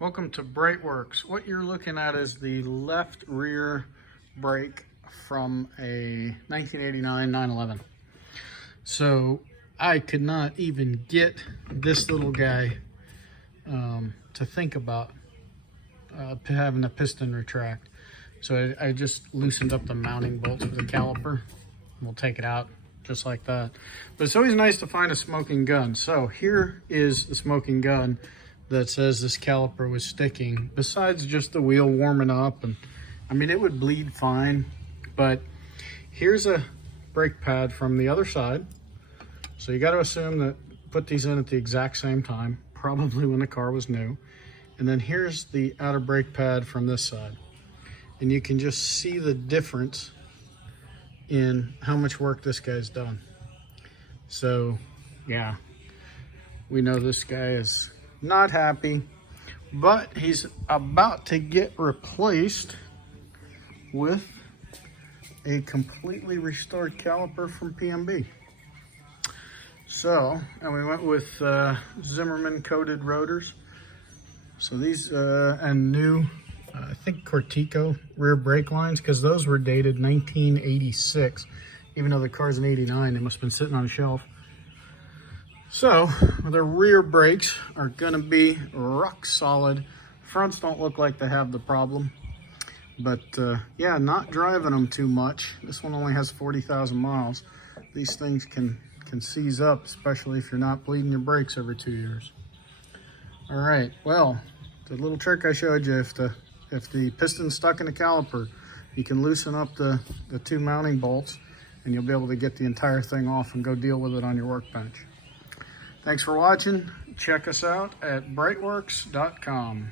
Welcome to Brightworks. What you're looking at is the left rear brake from a 1989 911. So I could not even get this little guy to think about having a piston retract. So I just loosened up the mounting bolts of the caliper. We'll take it out just like that. But it's always nice to find a smoking gun. So here is the smoking gun that says this caliper was sticking, besides just the wheel warming up. And I mean, it would bleed fine, but here's a brake pad from the other side. So you got to assume that put these in at the exact same time, probably when the car was new. And then here's the outer brake pad from this side. And you can just see the difference in how much work this guy's done. So yeah, we know this guy is not happy, but he's about to get replaced with a completely restored caliper from PMB. So, and we went with Zimmerman coated rotors. So these and new I think Cortico rear brake lines, because those were dated 1986. Even though the car's an 89, they must have been sitting on a shelf. So the rear brakes are gonna be rock solid. Fronts don't look like they have the problem, but yeah, not driving them too much. This one only has 40,000 miles. These things can seize up, especially if you're not bleeding your brakes every 2 years. All right, well, the little trick I showed you, if the piston's stuck in the caliper, you can loosen up the two mounting bolts and you'll be able to get the entire thing off and go deal with it on your workbench. Thanks for watching. Check us out at brightworks.com.